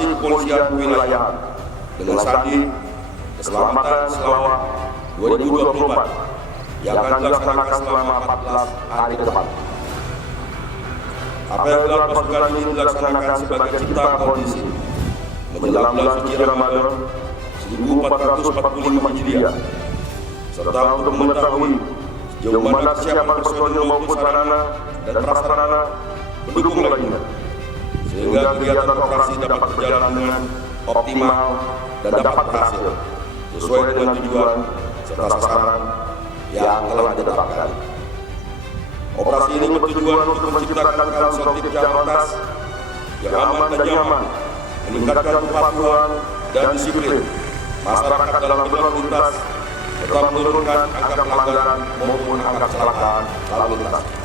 operasi kepolisian wilayah dengan sandi keselamatan selama 2024 yang akan dilaksanakan selama 14 hari ke depan. Apel gelar pasukan ini dilaksanakan sebagai cipta kondisi menjelang bulan suci Ramadan 1445 Hijriah, serta untuk mengetahui sejauh mana kesiapan personil maupun sarana dan prasarana pendukung lainnya, sehingga kegiatan operasi dapat berjalan dengan optimal dan dapat berhasil sesuai dengan tujuan serta sasaran yang telah ditetapkan. Operasi ini bertujuan untuk menciptakan jalan tertib yang lantas, yang aman dan nyaman, meningkatkan kepatuhan dan disiplin masyarakat dalam berlalu lintas, serta menurunkan angka pelanggaran maupun angka kecelakaan lalu lintas.